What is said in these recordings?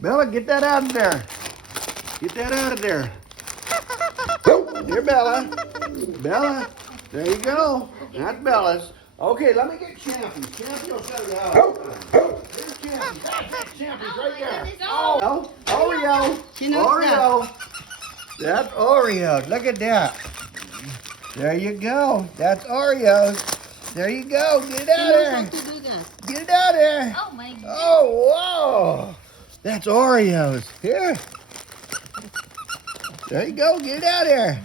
Bella, get that out of there. Get that out of there. Here, Bella. Bella. There you go. That's Bella's. Okay, let me get Champy. Champy will show you how. Here's Champy. That's Champy's right there. Oh, Oreo. She knows Oreo. That's Oreo. Look at that. There you go. That's Oreos. There you go. Get it out of there. To do that. Get it out of there. Oh my goodness. Oh, whoa. That's Oreos. Here. There you go. Get it out of there.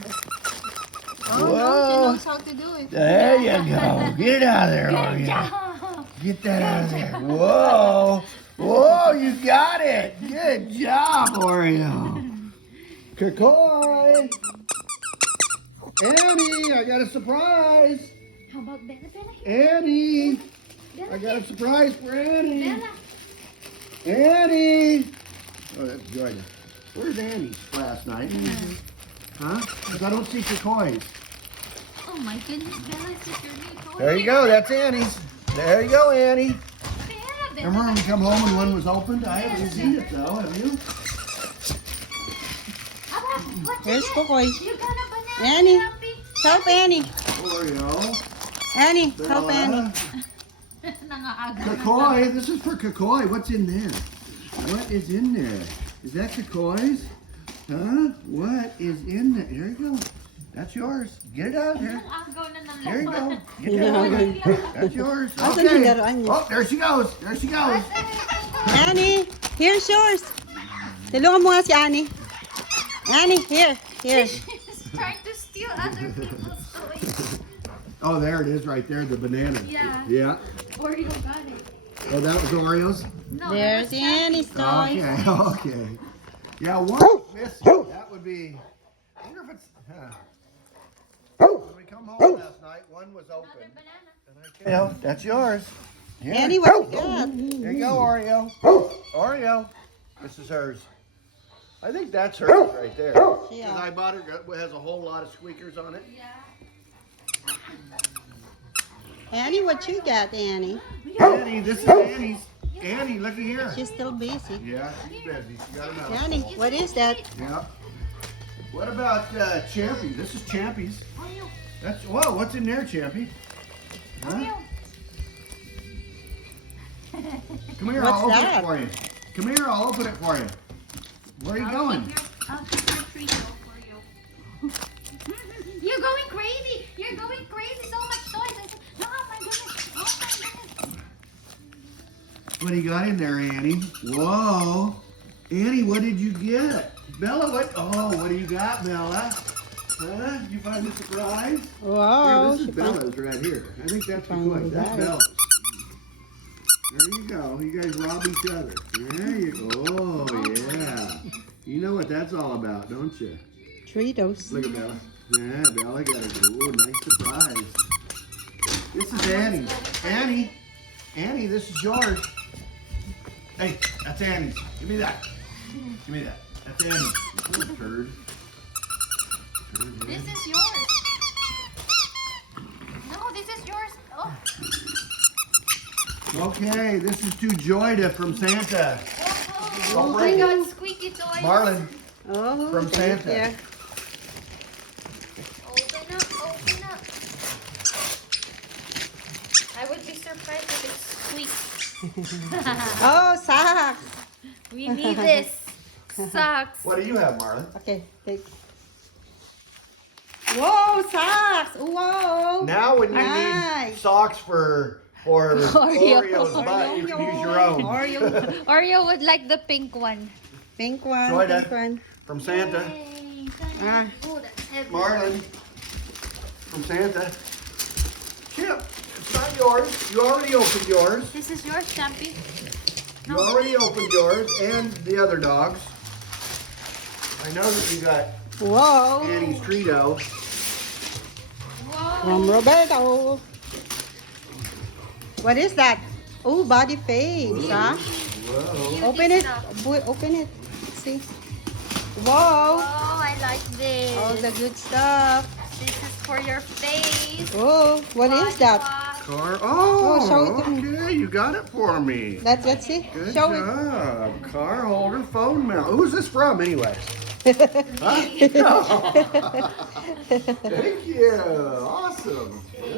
Oh, no, she Whoa. knows how to do it. There you go. Get it out of there, Oreo. Get that out of there. Whoa. Whoa, you got it. Good job, Oreo. Kikoi. Annie, I got a surprise. How about Bella? Bella? Annie. Bella, I got a surprise for Annie. Bella. Annie. Oh, that's Joy. Where's Annie last night? Huh? 'Cause I don't see Kikoi's. Oh my goodness, Bella, it's just your new toy. There you go. That's Annie's. There you go, Annie. Bella, Bella. Remember when we come home and one was opened? I haven't seen it though. Have you? Aba, what's Here's it? Kokoy. You got a banana. Annie. Happy. Help Annie. Oreo. Annie, help Bella. Annie. Nangaaga. Kikoi. This is for Kikoi. What's in there? What is in there? Is that Kikoi's? Huh? What is in there? Here you go. That's yours. Get it out of here. Agaw na ng There you go. laman. Get that out of here. That's yours. Asan yung laruan niya? Oh, there she goes. There she goes. Annie, here's yours. Tulungan mo nga si Annie. Annie, here. Here. She's trying to steal other people's toys. Oh, there it is right there, the banana. Yeah. Yeah. Oreo got it. Oh, that was Oreos? No, There's that was Happy. Annie's toy. Okay, okay. Yeah, one missing. That would be. I wonder if it's. When we come home last night, one was open. Another banana. Yeah, that's yours. Here. Annie, what you got? There you go, Oreo. Oreo. This is hers. I think that's hers right there. Because Yeah. I bought her, it has a whole lot of squeakers on it. Yeah. Annie, what you got, Annie? Annie, this is Annie's. Annie, looky here. She's still busy. Yeah, she's busy. She got another. Annie, what is that? Yeah. What about Champy? This is Champy's. Oreo. That's whoa. What's in there, Champy? Huh? Oreo. Come here. What's I'll open that? it for you. Come here. I'll open it for you. Where are you going? I'll take your treat for you. You're going crazy. You're going crazy. So much toys. I said, oh my goodness. Oh my goodness. What do you got in there, Annie? Whoa. Annie, what did you get? Bella, what? Oh, what do you got, Bella? Huh? Did you find the surprise? Wow. Here, this is she found- Bella's right here. I think that's the found question. it. That's Bella's. There you go. You guys rob each other. There you go. Oh, yeah. You know what that's all about, don't you? Tritos. Look at Bella. Yeah, Bella got a nice surprise. This is Annie. Annie. Annie, this is yours. Hey, that's Annie's. Give me that. Give me that. That's Annie's. Little turd. This is yours. No, this is yours. Oh, Okay, this is to Joyda from Santa. oh my God, squeaky toys. Marlon Oh, from thank Santa. you. Open up, open up. I would be surprised if it squeaks. Oh, socks. We need this. Socks. What do you have, Marlon? Okay, take. Whoa, socks. Whoa. Now when you Nice. need socks for Oreo. Oreo's butt, you can use your own. Oreo. Oreo would like the pink one. Pink one, Joyda. pink one. From Santa. Yay, Ah. oh, that's heavy. Marlon from Santa. Chip, it's not yours. You already opened yours. This is yours, Champy. You already opened yours and the other dogs. I know that you got Whoa. Annie's Trito. Whoa. From Roberto. What is that? Oh, body face, huh? Whoa. Open it. Open it. See. Whoa. Oh, I like this. All the good stuff. This is for your face. Oh, what is Body that? wash. Car. Oh, show it to me. okay. You got it for me. Let's see. Good Show it. job. Car holder phone mount. Who's this from, anyways? Huh? Thank you. Awesome. Yeah,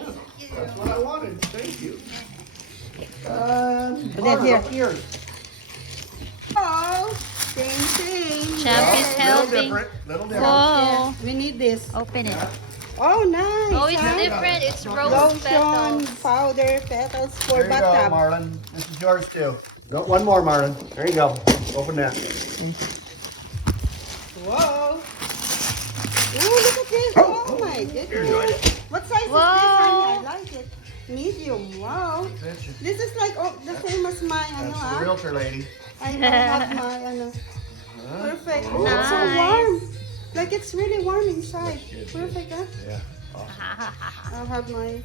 that's what I wanted. Thank you. Then here. Up here. Oh, same thing. Champ is Little helping. different. Little different. Whoa. We need this. Open it. Oh, nice. Oh, it's huh? different. It's rose Lotion, petals. powder, petals for There you go, bathtub. Marlon. This is yours too. Got one more, Marlon. There you go. Open that. Whoa. Ooh, look at this. Oh, my goodness. What size is this, Whoa. honey? I like it. Medium. Wow. This is like the same as my, That's the realtor lady. I have my, perfect. Oh, it's so Nice. warm. Like it's really warm inside. Perfect, huh? Yeah. I'll have my